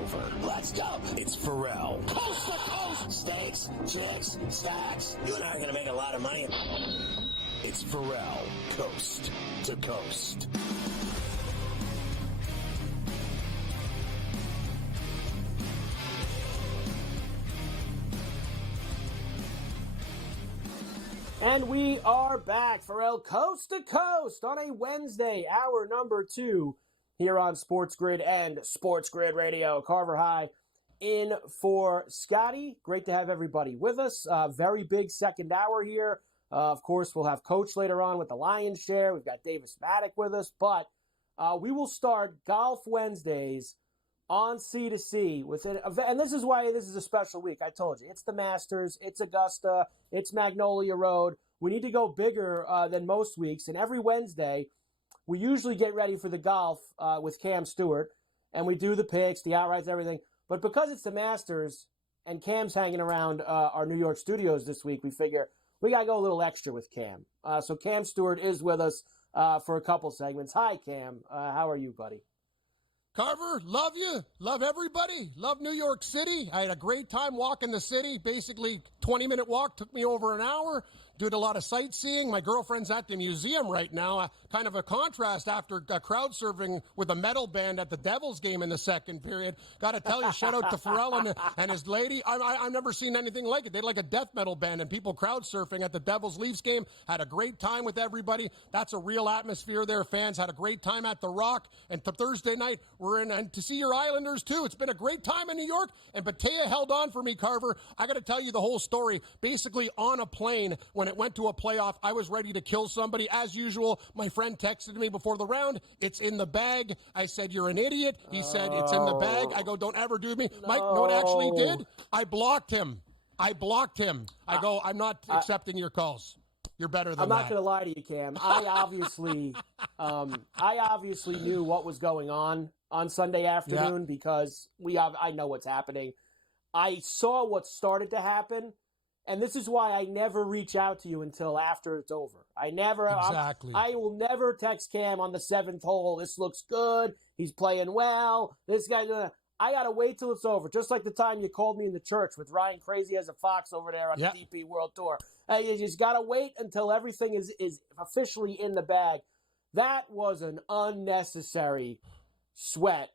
over. Let's go. It's Ferrall. Coast to coast. Steaks, chicks, stacks. You and I are going to make a lot of money. It's Ferrall, coast to coast. And we are back, Ferrall, coast to coast on a Wednesday, hour number 2 here on SportsGrid and SportsGrid Radio. Carver High in for Scotty. Great to have everybody with us. Very big second hour here. Of course, we'll have Coach later on with the Lion's Share. We've got Davis Maddock with us, but we will start Golf Wednesdays on C2C with it. And this is why this is a special week. I told you, it's the Masters, it's Augusta, it's Magnolia Road. We need to go bigger than most weeks. And every Wednesday, we usually get ready for the golf with Cam Stewart, and we do the picks, the outrights, everything. But because it's the Masters and Cam's hanging around our New York studios this week, we figure we got to go a little extra with Cam. So Cam Stewart is with us for a couple segments. Hi, Cam. How are you, buddy? Carver, love you. Love everybody. Love New York City. I had a great time walking the city. Basically, 20-minute walk took me over an hour. Did a lot of sightseeing. My girlfriend's at the museum right now. Kind of a contrast after crowd surfing with a metal band at the Devils game in the second period. Got to tell you, shout out to Ferrall and his lady. I've never seen anything like it. They had like a death metal band and people crowd surfing at the Devils Leafs game. Had a great time with everybody. That's a real atmosphere there. Fans had a great time at the Rock. And Thursday night, we're in and to see your Islanders too. It's been a great time in New York. And Batea held on for me, Carver. I got to tell you the whole story. Basically, on a plane, when it went to a playoff, I was ready to kill somebody. As usual, my friend texted me before the round, it's in the bag. I said, you're an idiot. He said, it's in the bag. I go, don't ever do me. No. Mike, know what I actually did? I blocked him. I go, I'm not accepting your calls. You're better than that. I'm not going to lie to you, Cam. I obviously knew what was going on Sunday afternoon because I know what's happening. I saw what started to happen. And this is why I never reach out to you until after it's over. I will never text Cam on the 7th hole. This looks good. He's playing well. This guy, I got to wait till it's over. Just like the time you called me in the church with Ryan Crazy as a Fox over there on the DP World Tour. You just got to wait until everything is officially in the bag. That was an unnecessary sweat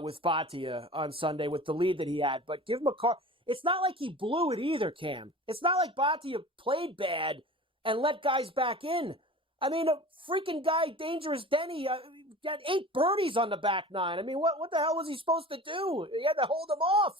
with Batia on Sunday with the lead that he had. But give him a call. It's not like he blew it either, Cam. It's not like Batia played bad and let guys back in. I mean, a freaking guy, Dangerous Denny, got 8 birdies on the back nine. I mean, what the hell was he supposed to do? He had to hold him off.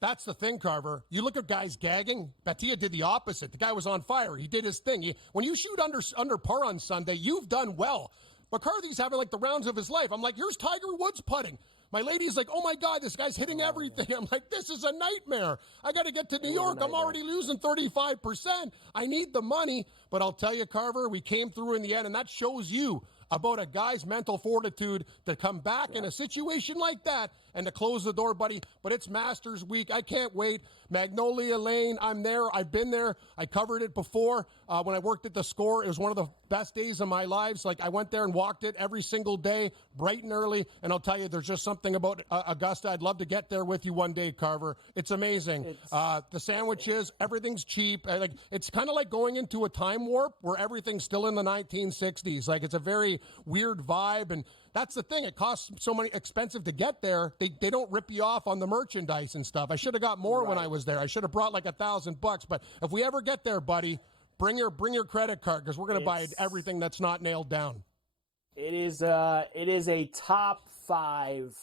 That's the thing, Carver. You look at guys gagging. Batia did the opposite. The guy was on fire. He did his thing. When you shoot under par on Sunday, you've done well. McCarthy's having like the rounds of his life. I'm like, here's Tiger Woods putting. My lady's like, oh, my God, this guy's hitting everything. I'm like, this is a nightmare. I got to get to New York. I'm already losing 35%. I need the money. But I'll tell you, Carver, we came through in the end, and that shows you about a guy's mental fortitude to come back in a situation like that and to close the door, buddy. But it's Masters week. I can't wait. Magnolia Lane, I'm there. I've been there. I covered it before when I worked at the Score. It was one of the best days of my lives. Like, I went there and walked it every single day, bright and early. And I'll tell you, there's just something about Augusta. I'd love to get there with you one day, Carver. It's amazing. The sandwiches, everything's cheap. It's kind of like going into a time warp where everything's still in the 1960s. Like, it's a very weird vibe, and that's the thing. It costs so money expensive to get there. They don't rip you off on the merchandise and stuff. I should have got more when I was there. I should have brought like $1,000. But if we ever get there, buddy, bring your credit card because we're going to buy everything that's not nailed down. It is a top 5.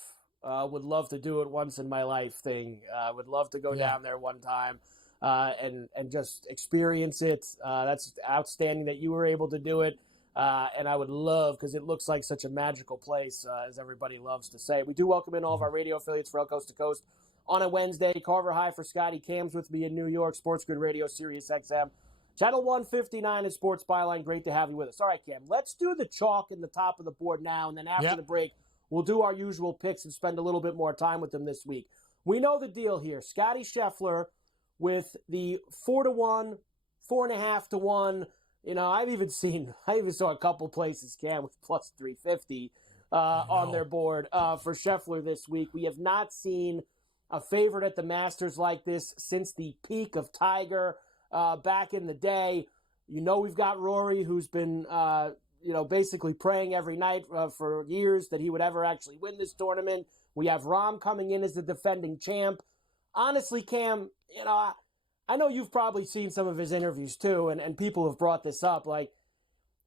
Would love to do it once in my life thing. Would love to go down there one time and just experience it. That's outstanding that you were able to do it. And I would love, because it looks like such a magical place, as everybody loves to say. We do welcome in all of our radio affiliates for Coast to Coast on a Wednesday. Carver High for Scotty. Cam's with me in New York. SportsGrid Radio, Sirius XM. Channel 159 is Sports Byline. Great to have you with us. All right, Cam, let's do the chalk in the top of the board now, and then after the break, we'll do our usual picks and spend a little bit more time with them this week. We know the deal here. Scotty Scheffler with the 4-1, 4.5-1. You know, I even saw a couple places, Cam, with plus 350. on their board for Scheffler this week. We have not seen a favorite at the Masters like this since the peak of Tiger back in the day. We've got Rory, who's been basically praying every night for years that he would ever actually win this tournament. We have Rahm coming in as the defending champ. Honestly, Cam, I know you've probably seen some of his interviews too, and people have brought this up. Like,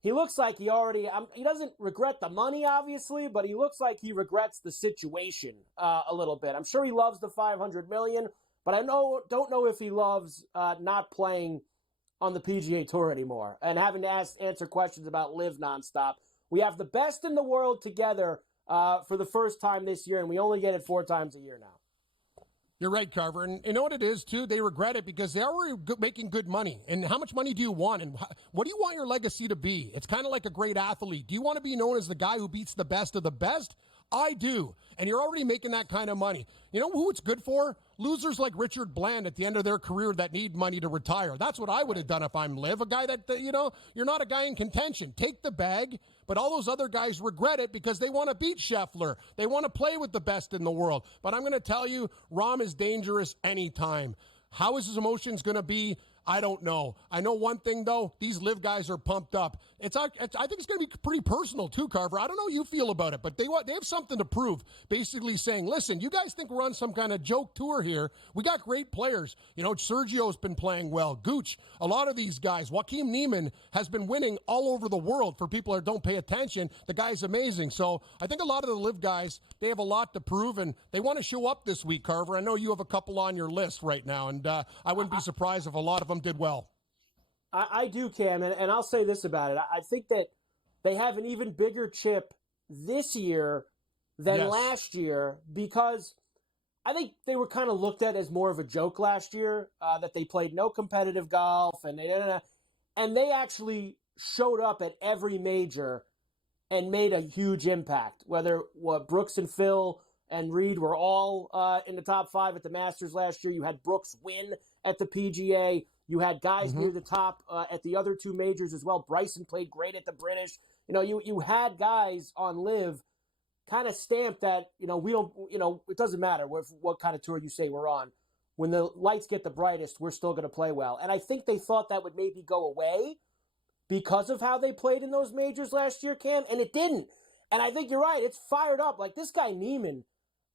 he looks like he doesn't regret the money, obviously, but he looks like he regrets the situation a little bit. I'm sure he loves the $500 million, but I don't know if he loves not playing on the PGA Tour anymore and having to answer questions about live nonstop. We have the best in the world together for the first time this year, and we only get it 4 times a year now. You're right, Carver. And you know what it is, too? They regret it because they're already making good money. And how much money do you want? And what do you want your legacy to be? It's kind of like a great athlete. Do you want to be known as the guy who beats the best of the best? I do. And you're already making that kind of money. You know who it's good for? Losers like Richard Bland at the end of their career that need money to retire. That's what I would have done if I'm Liv. A guy that, you're not a guy in contention. Take the bag. But all those other guys regret it because they want to beat Scheffler. They want to play with the best in the world. But I'm going to tell you, Rahm is dangerous anytime. How is his emotions going to be? I don't know. I know one thing, though. These live guys are pumped up. I think it's going to be pretty personal, too, Carver. I don't know how you feel about it, but they have something to prove, basically saying, listen, you guys think we're on some kind of joke tour here. We got great players. Sergio's been playing well. Gooch, a lot of these guys. Joaquin Niemann has been winning all over the world. For people that don't pay attention, the guy's amazing. So I think a lot of the live guys, they have a lot to prove, and they want to show up this week, Carver. I know you have a couple on your list right now, and I wouldn't be surprised if a lot of them did well. I do, Cam, and I'll say this about it. I think that they have an even bigger chip this year than last year because I think they were kind of looked at as more of a joke last year, that they played no competitive golf, and they actually showed up at every major and made a huge impact, whether Brooks and Phil and Reed were all in the top 5 at the Masters last year. You had Brooks win at the PGA. You had guys near the top at the other 2 majors as well. Bryson played great at the British. You had guys on live kind of stamped that, we don't, it doesn't matter what kind of tour you say we're on. When the lights get the brightest, we're still going to play well. And I think they thought that would maybe go away because of how they played in those majors last year, Cam, and it didn't. And I think you're right. It's fired up. Like this guy Niemann,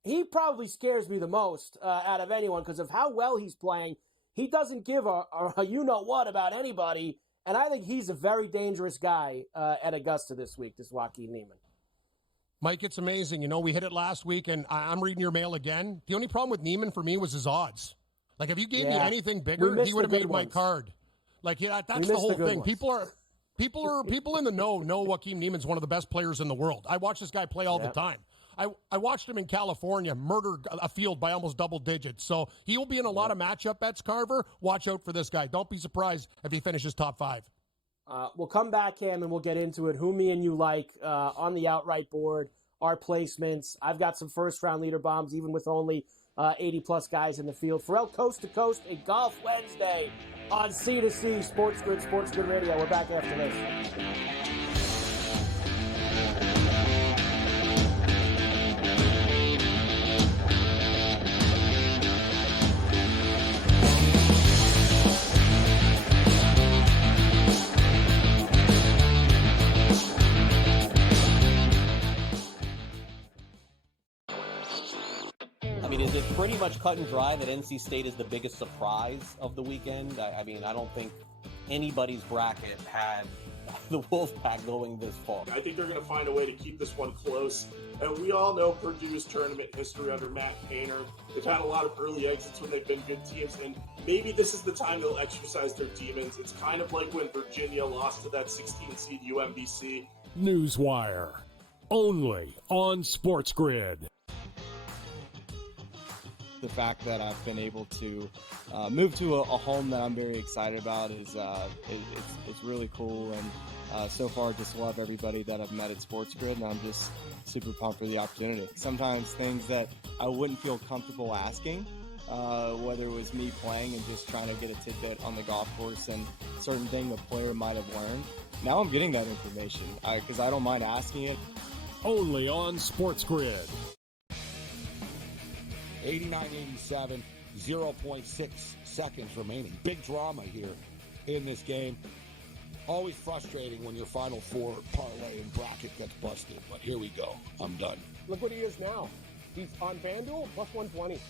he probably scares me the most out of anyone because of how well he's playing. He doesn't give a you-know-what about anybody, and I think he's a very dangerous guy at Augusta this week, this Joaquin Niemann. Mike, it's amazing. We hit it last week, and I'm reading your mail again. The only problem with Niemann for me was his odds. Like, if you gave me anything bigger, he would have made my card. Like, that's the whole thing. People in the know Joaquin Niemann's one of the best players in the world. I watch this guy play all the time. I watched him in California murder a field by almost double digits. So he will be in a lot of matchup bets, Carver. Watch out for this guy. Don't be surprised if he finishes top 5. We'll come back, Cam, and we'll get into it. Who me and you like on the outright board, our placements. I've got some first-round leader bombs, even with only 80-plus guys in the field. Ferrall, Coast to Coast, a Golf Wednesday on C2C, SportsGrid Radio. We're back after this. Is it pretty much cut and dry that NC State is the biggest surprise of the weekend? I don't think anybody's bracket had the Wolfpack going this far. I think they're going to find a way to keep this one close. And we all know Purdue's tournament history under Matt Painter. They've had a lot of early exits when they've been good teams, and maybe this is the time they'll exercise their demons. It's kind of like when Virginia lost to that 16-seed UMBC. Newswire, only on SportsGrid. The fact that I've been able to move to a home that I'm very excited about is it's really cool, and so far just love everybody that I've met at SportsGrid, and I'm just super pumped for the opportunity. Sometimes things that I wouldn't feel comfortable asking, whether it was me playing and just trying to get a tidbit on the golf course and certain thing the player might have learned. Now I'm getting that information because I don't mind asking it. only on SportsGrid. 89-87, 0.6 seconds remaining. Big drama here in this game. Always frustrating when your Final Four parlay and bracket gets busted, but here we go. I'm done. Look what he is now. He's on FanDuel, plus 120.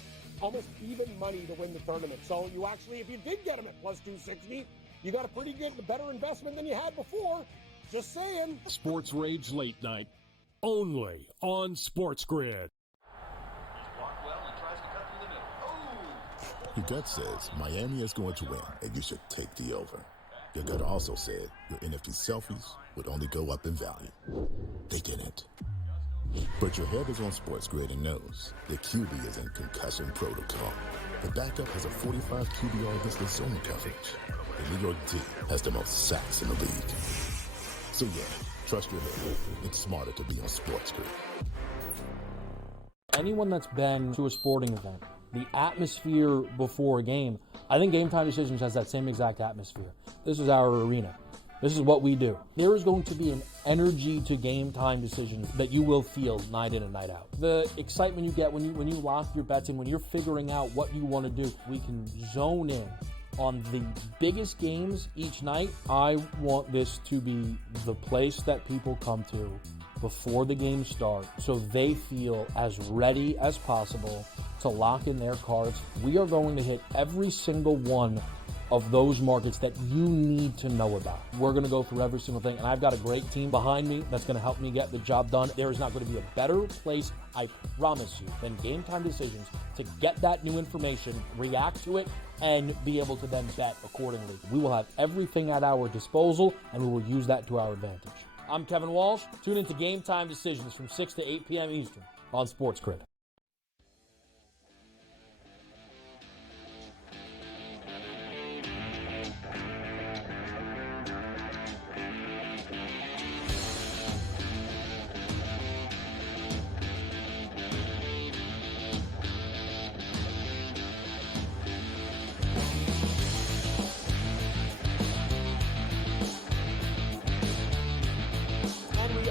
Almost even money to win the tournament. So you actually, if you did get him at plus 260, you got a pretty good, better investment than you had before. Just saying. Sports Rage Late Night, only on SportsGrid. Your gut says Miami is going to win, and you should take the over. Your gut also said your NFT selfies would only go up in value. They didn't. But your head is on SportsGrid and knows the QB is in concussion protocol. The backup has a 45 QBR against the zone coverage. The New York D has the most sacks in the league. So yeah, trust your head. It's smarter to be on SportsGrid. Anyone that's been to a sporting event, the atmosphere before a game, I think Game Time Decisions has that same exact atmosphere. This is our arena. This is what we do. There is going to be an energy to Game Time Decisions that you will feel night in and night out. The excitement you get when you lock your bets in, when you're figuring out what you want to do, we can zone in on the biggest games each night. I want this to be the place that people come to before the games start so they feel as ready as possible to lock in their cards. We are going to hit every single one of those markets that you need to know about. We're going to go through every single thing, and I've got a great team behind me that's going to help me get the job done. There is not going to be a better place, I promise you, than Game Time Decisions to get that new information, react to it, and be able to then bet accordingly. We will have everything at our disposal, and we will use that to our advantage. I'm Kevin Walsh. Tune into Game Time Decisions from 6 to 8 p.m. Eastern on SportsGrid.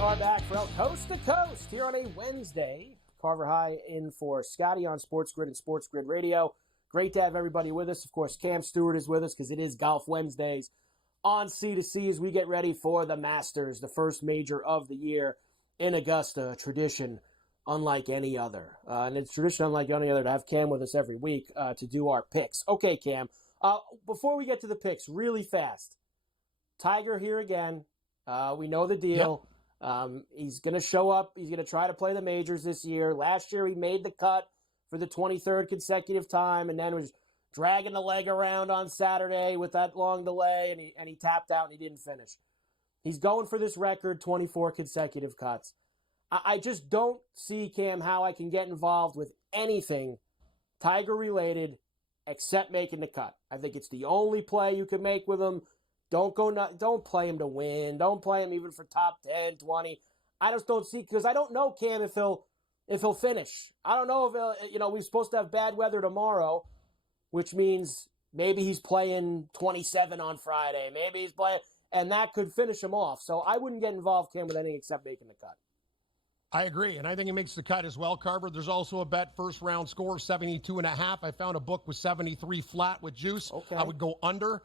Are back for Coast to Coast here on a Wednesday. Carver High in for Scotty on SportsGrid and SportsGrid Radio. Great to have everybody with us. Of course, Cam Stewart is with us because it is Golf Wednesdays on C2C as we get ready for the Masters, the first major of the year in Augusta, a tradition unlike any other. And it's a tradition unlike any other to have Cam with us every week to do our picks. Okay, Cam, before we get to the picks, really fast. Tiger here again. We know the deal. Yep. He's going to show up. He's going to try to play the majors this year. Last year, he made the cut for the 23rd consecutive time and then was dragging the leg around on Saturday with that long delay, and he tapped out and he didn't finish. He's going for this record, 24 consecutive cuts. I just don't see, Cam, how I can get involved with anything Tiger-related except making the cut. I think it's the only play you can make with him. Don't play him to win. Don't play him even for top 10, 20. I just don't see, because I don't know, Cam, if he'll finish. I don't know if we're supposed to have bad weather tomorrow, which means maybe he's playing 27 on Friday. Maybe he's playing, and that could finish him off. So I wouldn't get involved, Cam, with anything except making the cut. I agree, and I think he makes the cut as well, Carver. There's also a bet, first round score, 72.5. I found a book with 73 flat with juice. Okay. I would go under.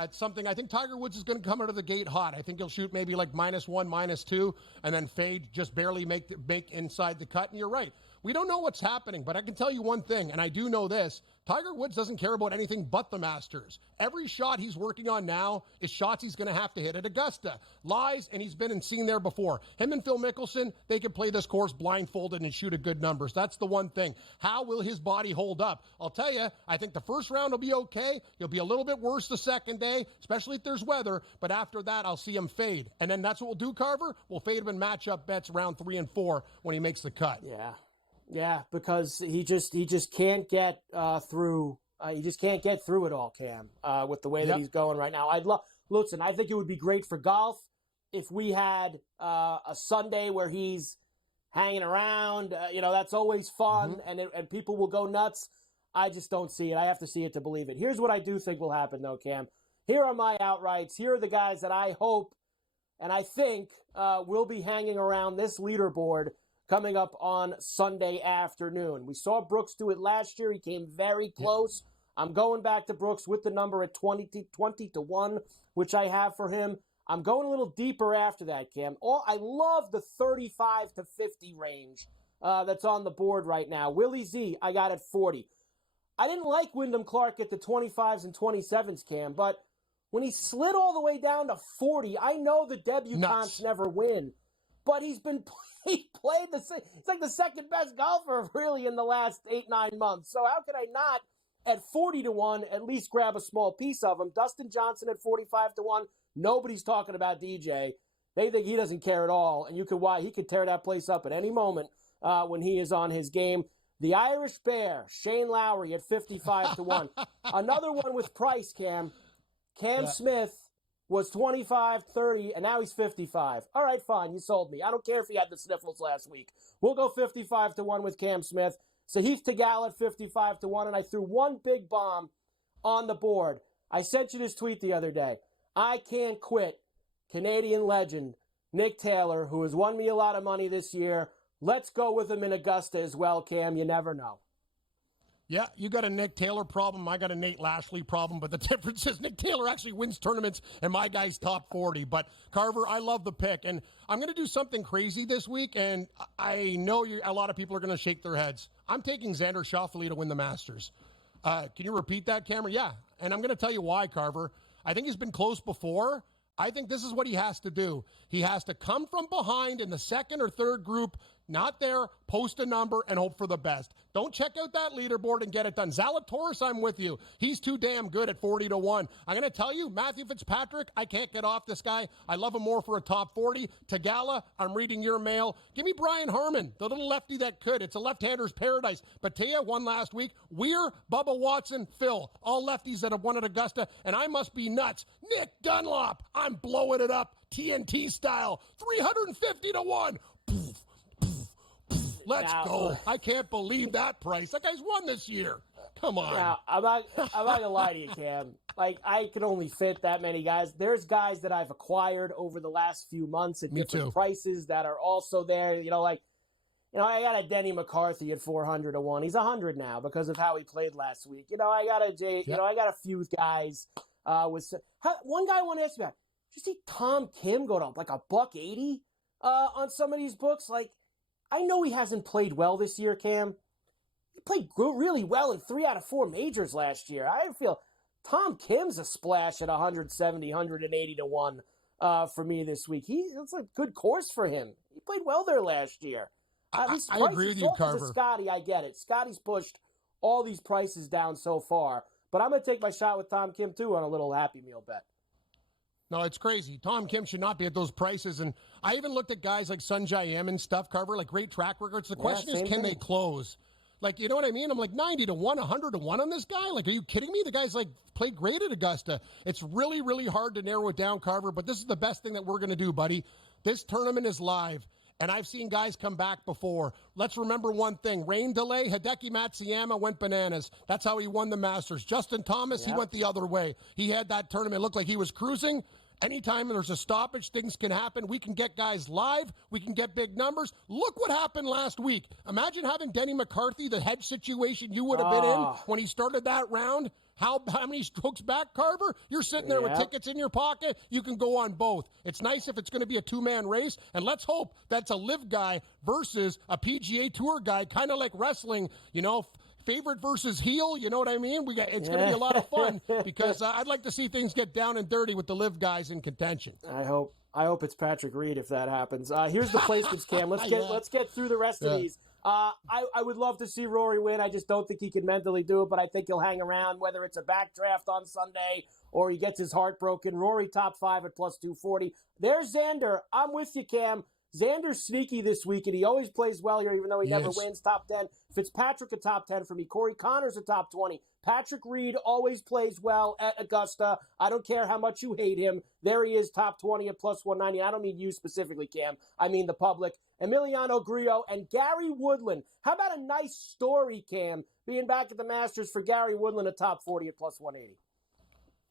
It's something I think Tiger Woods is going to come out of the gate hot. I think he'll shoot maybe like -1, -2, and then fade, just barely make inside the cut. And you're right. We don't know what's happening, but I can tell you one thing, and I do know this. Tiger Woods doesn't care about anything but the Masters. Every shot he's working on now is shots he's going to have to hit at Augusta. Lies, and he's been and seen there before. Him and Phil Mickelson, they can play this course blindfolded and shoot a good numbers. That's the one thing. How will his body hold up? I'll tell you, I think the first round will be okay. He'll be a little bit worse the second day, especially if there's weather. But after that, I'll see him fade. And then that's what we'll do, Carver. We'll fade him in matchup bets round 3 and 4 when he makes the cut. Yeah, because he just can't get through. He just can't get through it all, Cam, with the way that he's going right now. Listen, I think it would be great for golf if we had a Sunday where he's hanging around. That's always fun, and people will go nuts. I just don't see it. I have to see it to believe it. Here's what I do think will happen, though, Cam. Here are my outrights. Here are the guys that I hope and I think we'll be hanging around this leaderboard coming up on Sunday afternoon. We saw Brooks do it last year. He came very close. I'm going back to Brooks with the number at 20 to 1, which I have for him. I'm going a little deeper after that, Cam. I love the 35 to 50 range that's on the board right now. Willie Z, I got at 40. I didn't like Wyndham Clark at the 25s and 27s, Cam, but when he slid all the way down to 40, I know the debutantes never win, but he played it's like the second best golfer really in the last 8-9 months. So how could I not at 40 to 1 at least grab a small piece of him? Dustin Johnson at 45 to 1. Nobody's talking about DJ. They think he doesn't care at all, and he could tear that place up at any moment when he is on his game. The Irish Bear, Shane Lowry at 55 to 1. Another one with price, Cam. Cam Smith was 25, 30, and now he's 55. All right, fine, you sold me. I don't care if he had the sniffles last week. We'll go 55 to 1 with Cam Smith. Sahith Theegala at 55 to 1, and I threw one big bomb on the board. I sent you this tweet the other day. I can't quit. Canadian legend Nick Taylor, who has won me a lot of money this year. Let's go with him in Augusta as well, Cam. You never know. Yeah, you got a Nick Taylor problem. I got a Nate Lashley problem. But the difference is Nick Taylor actually wins tournaments, and my guy's top 40. But, Carver, I love the pick. And I'm going to do something crazy this week, and I know a lot of people are going to shake their heads. I'm taking Xander Schauffele to win the Masters. Can you repeat that, Cameron? Yeah, and I'm going to tell you why, Carver. I think he's been close before. I think this is what he has to do. He has to come from behind in the second or third group, not there, post a number, and hope for the best. Don't check out that leaderboard and get it done. Zalatoris, I'm with you. He's too damn good at 40 to 1. I'm going to tell you, Matthew Fitzpatrick, I can't get off this guy. I love him more for a top 40. Theegala, I'm reading your mail. Give me Brian Harmon, the little lefty that could. It's a left-hander's paradise. Batea won last week. Weir, Bubba Watson, Phil, all lefties that have won at Augusta, and I must be nuts. Nick Dunlop, I'm blowing it up, TNT style, 350 to 1. Poof. Let's go. I can't believe that price. That guy's won this year. Come on. Now, I'm not going to lie to you, Cam. Like, I can only fit that many guys. There's guys that I've acquired over the last few months at different prices that are also there. I got a Denny McCarthy at 400 to 1. He's 100 now because of how he played last week. I got a few guys one guy I want to ask you about. Did you see Tom Kim go to like $180 on some of these books? Like, I know he hasn't played well this year, Cam. He played really well in 3 out of 4 majors last year. I feel Tom Kim's a splash at 170, 180 to 1 for me this week. It's a good course for him. He played well there last year. I agree with you, Carver. Scotty, I get it. Scotty's pushed all these prices down so far. But I'm going to take my shot with Tom Kim, too, on a little Happy Meal bet. No, it's crazy. Tom Kim should not be at those prices. And I even looked at guys like Sunjay M and stuff, Carver, like great track records. The question is, can they close? Like, you know what I mean? I'm like 90 to 1, 100 to 1 on this guy. Like, are you kidding me? The guy's like played great at Augusta. It's really, really hard to narrow it down, Carver. But this is the best thing that we're going to do, buddy. This tournament is live. And I've seen guys come back before. Let's remember one thing. Rain delay, Hideki Matsuyama went bananas. That's how he won the Masters. Justin Thomas, he went the other way. He had that tournament. It looked like he was cruising. Anytime there's a stoppage, things can happen. We can get guys live. We can get big numbers. Look what happened last week. Imagine having Denny McCarthy, the hedge situation you would have been in when he started that round. How many strokes back, Carver? You're sitting there with tickets in your pocket. You can go on both. It's nice if it's going to be a two-man race, and let's hope that's a live guy versus a PGA Tour guy, kind of like wrestling, favorite versus heel, you know what I mean? It's going to be a lot of fun because I'd like to see things get down and dirty with the live guys in contention. I hope it's Patrick Reed if that happens. Here's the placements, Cam. Let's get through the rest of these. I would love to see Rory win. I just don't think he can mentally do it, but I think he'll hang around, whether it's a backdraft on Sunday or he gets his heart broken. Rory top 5 at plus 240. There's Xander. I'm with you, Cam. Xander's sneaky this week, and he always plays well here, even though he never wins. Top 10. Fitzpatrick a top 10 for me. Corey Connors a top 20. Patrick Reed always plays well at Augusta. I don't care how much you hate him. There he is, top 20 at plus 190. I don't mean you specifically, Cam. I mean the public. Emiliano Grillo and Gary Woodland. How about a nice story, Cam, being back at the Masters for Gary Woodland at top 40 at plus 180?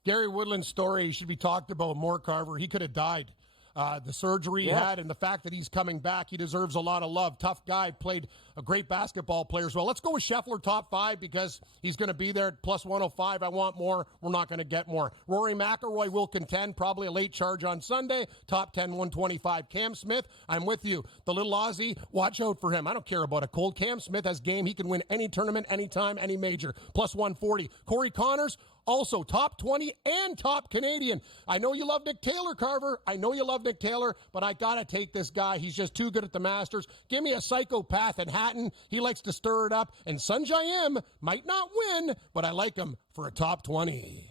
Gary Woodland's story should be talked about more, Carver. He could have died. The surgery he had and the fact that he's coming back, he deserves a lot of love. Tough guy, played a great basketball player as well. Let's go with Scheffler top 5 because he's going to be there at plus 105. I want more. We're not going to get more. Rory McIlroy will contend, probably a late charge on Sunday. Top 10, 125. Cam Smith, I'm with you. The little Aussie, watch out for him. I don't care about a cold. Cam Smith has game. He can win any tournament, anytime, any major. Plus 140. Corey Connors, also top 20 and top Canadian. I know you love Nick Taylor, Carver. I know you love Nick Taylor, but I got to take this guy. He's just too good at the Masters. Give me a psychopath in Hatton. He likes to stir it up. And Sunjay M might not win, but I like him for a top 20.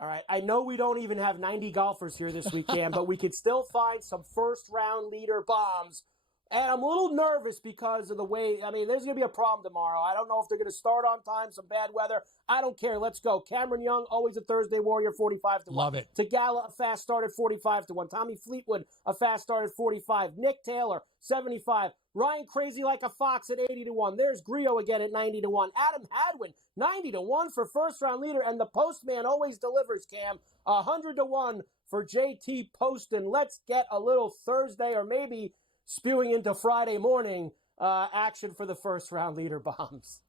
All right, I know we don't even have 90 golfers here this weekend, but we could still find some first-round leader bombs. And I'm a little nervous because of the way, there's going to be a problem tomorrow. I don't know if they're going to start on time, some bad weather. I don't care. Let's go. Cameron Young, always a Thursday warrior, 45 to 1. Love it. Tagala, a fast start at 45 to 1. Tommy Fleetwood, a fast start at 45. Nick Taylor, 75. Ryan Crazy like a fox at 80 to 1. There's Griot again at 90 to 1. Adam Hadwin, 90 to 1 for first round leader. And the postman always delivers, Cam, 100 to 1 for JT Poston. Let's get a little Thursday or maybe spewing into Friday morning action for the first round leader bombs.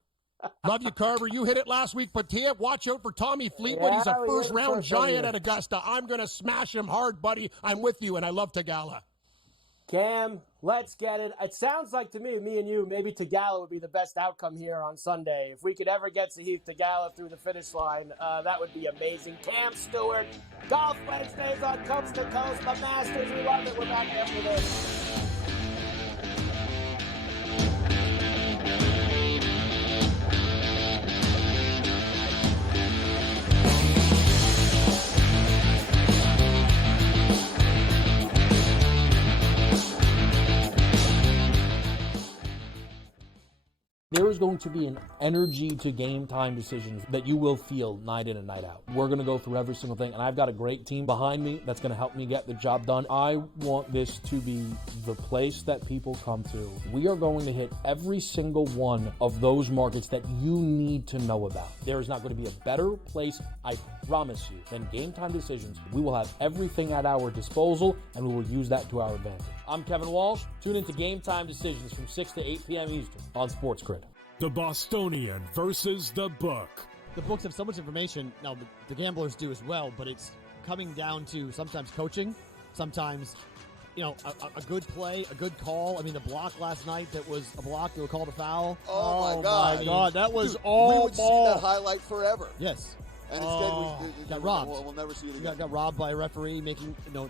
Love you, Carver. You hit it last week, but watch out for Tommy Fleetwood. He's a first round giant at Augusta. I'm going to smash him hard, buddy. I'm with you, and I love Tagala. Cam, let's get it. It sounds like to me and you, maybe Tagala would be the best outcome here on Sunday. If we could ever get Sahith Tagala through the finish line, that would be amazing. Cam Stewart, Golf Wednesdays on Coast to Coast, the Masters. We love it. We're back after this. There is going to be an energy to game time decisions that you will feel night in and night out. We're going to go through every single thing, and I've got a great team behind me that's going to help me get the job done. I want this to be the place that people come to. We are going to hit every single one of those markets that you need to know about. There is not going to be a better place, I promise you, than Game Time Decisions. We will have everything at our disposal, and we will use that to our advantage. I'm Kevin Walsh. Tune into Game Time Decisions from 6 to 8 p.m. Eastern on SportsGrid. The Bostonian versus the Book. The books have so much information. Now, the gamblers do as well, but it's coming down to sometimes coaching, sometimes, a good play, a good call. The block last night that was a block, they were called a foul. Oh, my God. That was Dude, all we would ball. see that highlight forever. Yes. And instead, got robbed. We'll never see it again. Got robbed by a referee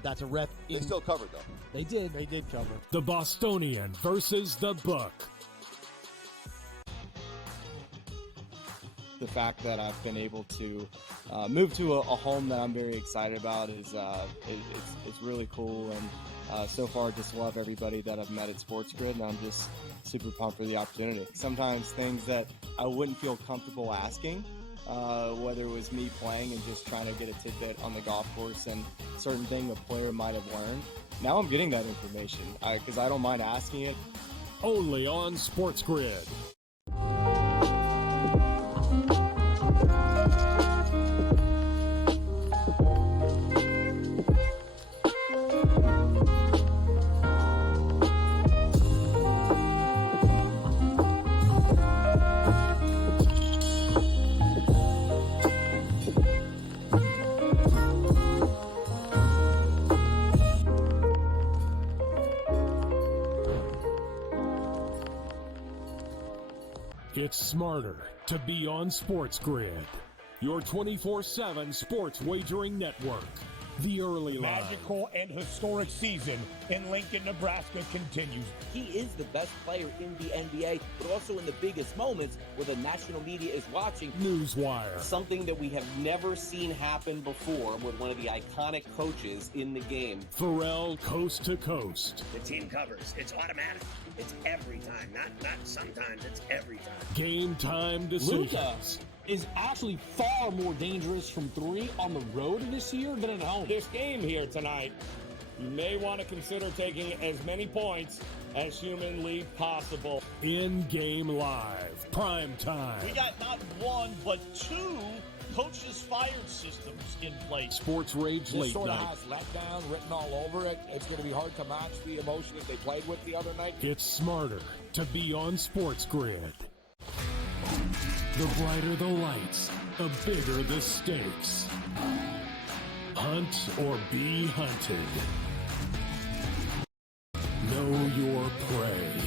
that's a ref. They still covered, though. They did cover. The Bostonian versus the Book. The fact that I've been able to move to a home that I'm very excited about is it's really cool, and so far just love everybody that I've met at SportsGrid, and I'm just super pumped for the opportunity. Sometimes things that I wouldn't feel comfortable asking, whether it was me playing and just trying to get a tidbit on the golf course and certain thing a player might have learned. Now I'm getting that information because I don't mind asking it. Only on SportsGrid. It's smarter to be on SportsGrid, your 24/7 sports wagering network. The early line. Magical and historic season in Lincoln, Nebraska continues. He is the best player in the NBA, but also in the biggest moments where the national media is watching. Newswire. Something that we have never seen happen before with one of the iconic coaches in the game. Ferrall coast to coast. The team covers. It's automatic. It's every time. Not sometimes. It's every time. Game time decisions. Luka is actually far more dangerous from three on the road this year than at home. This game here tonight, you may want to consider taking as many points as humanly possible. In-game live. Prime time. We got not one, but two coaches fired systems in place. Sports Rage This Late sort of Night. has letdown written all over it. It's going to be hard to match the emotions they played with the other night. It's smarter to be on Sports Grid. The brighter the lights, the bigger the stakes. Hunt or be hunted. Know your prey.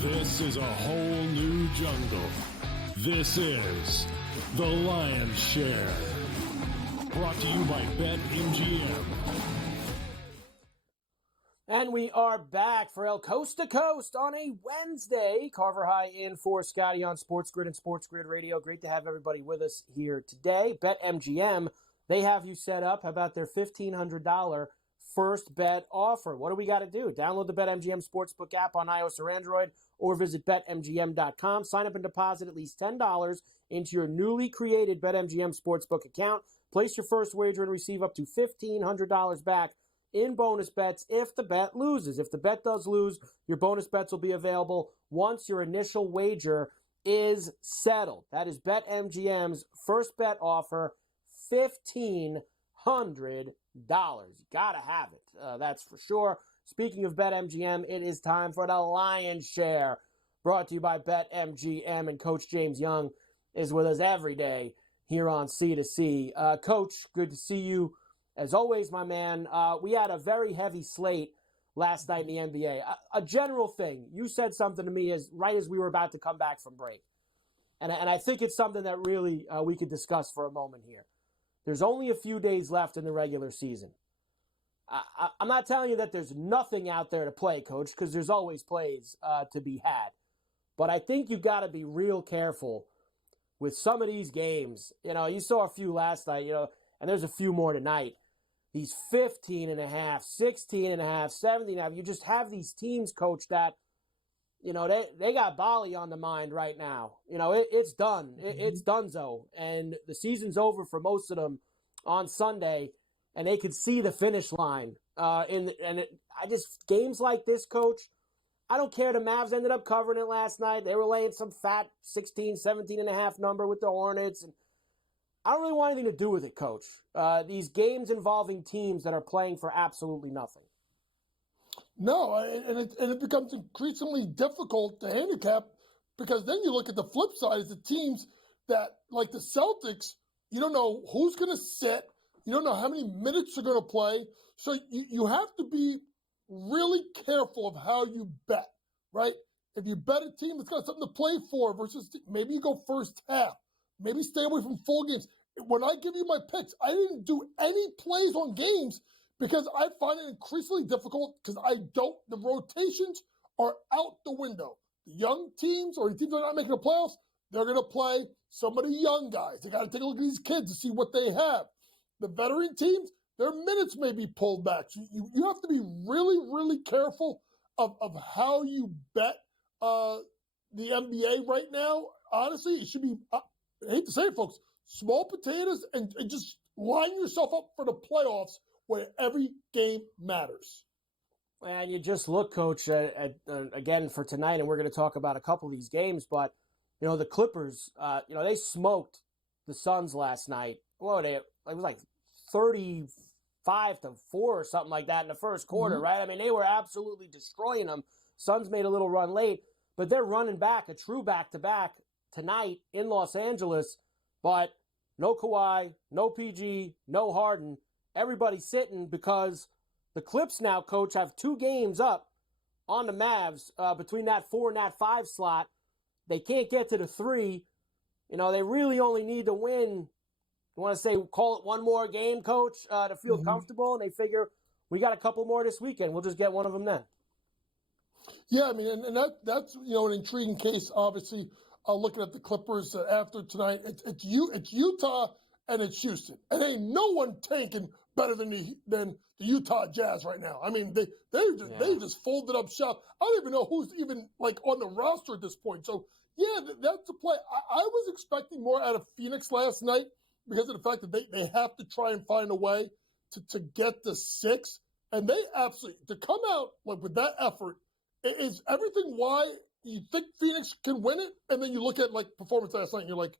This is a whole new jungle. This is The Lion's Share. Brought to you by BetMGM. And we are back for El Coast to Coast on a Wednesday. Carver High in for Scotty on Sports Grid and Sports Grid Radio. Great to have everybody with us here today. BetMGM, they have you set up. How about their $1,500 first bet offer? What do we got to do? Download the BetMGM Sportsbook app on iOS or Android, or visit BetMGM.com. Sign up and deposit at least $10 into your newly created BetMGM Sportsbook account. Place your first wager and receive up to $1,500 back in bonus bets if the bet loses. If the bet does lose, your bonus bets will be available once your initial wager is settled. That is BetMGM's first bet offer, $1,500. You gotta have it. That's for sure. Speaking of BetMGM, it is time for the Lion's Share, brought to you by BetMGM, and Coach James Young is with us every day here on C2C. Coach, good to see you. As always, my man, we had a very heavy slate last night in the NBA. A general thing, you said something to me right as we were about to come back from break. And I think it's something that really we could discuss for a moment here. There's only a few days left in the regular season. I'm not telling you that there's nothing out there to play, Coach, because there's always plays to be had. But I think you got to be real careful with some of these games. You know, you saw a few last night, and there's a few more tonight. These 15.5, 16.5, 17.5. You just have these teams, Coach, that, they got Bali on the mind right now. It's done. It's donezo. And the season's over for most of them on Sunday, and they could see the finish line. Games like this, Coach, I don't care. The Mavs ended up covering it last night. They were laying some fat 16, 17.5 number with the Hornets. And I don't really want anything to do with it, Coach. These games involving teams that are playing for absolutely nothing. No, and it becomes increasingly difficult to handicap, because then you look at the flip side is the teams that, like the Celtics, you don't know who's going to sit. You don't know how many minutes they're going to play. So you have to be really careful of how you bet, right? If you bet a team that's got something to play for versus maybe you go first half, maybe stay away from full games. When I give you my picks, I didn't do any plays on games because I find it increasingly difficult because the rotations are out the window. The young teams or the teams that are not making the playoffs, they're going to play some of the young guys. They got to take a look at these kids to see what they have. The veteran teams, their minutes may be pulled back. So you have to be really, really careful of how you bet the NBA right now. Honestly, it should be, I hate to say it, folks, small potatoes and just line yourself up for the playoffs where every game matters. And you just look, Coach, at again for tonight, and we're going to talk about a couple of these games, but, the Clippers, they smoked the Suns last night. It was like 35-4 or something like that in the first quarter, right? I mean, they were absolutely destroying them. Suns made a little run late, but they're running back, a true back-to-back tonight in Los Angeles, but no Kawhi, no PG, no Harden. Everybody's sitting because the Clips now, Coach, have 2 games up on the Mavs between that 4 and that 5 slot. They can't get to the 3. They really only need to win. You want to say, call it one more game, Coach, to feel comfortable, and they figure we got a couple more this weekend. We'll just get one of them then. Yeah, I mean, and that's an intriguing case. Obviously, looking at the Clippers after tonight, it's Utah and it's Houston, and ain't no one tanking better than the Utah Jazz right now. I mean, they just folded up shop. I don't even know who's even on the roster at this point. So yeah, that's the play. I was expecting more out of Phoenix last night because of the fact that they have to try and find a way to get the 6, and they absolutely to come out with that effort is everything why you think Phoenix can win it, and then you look at performance last night and you're like,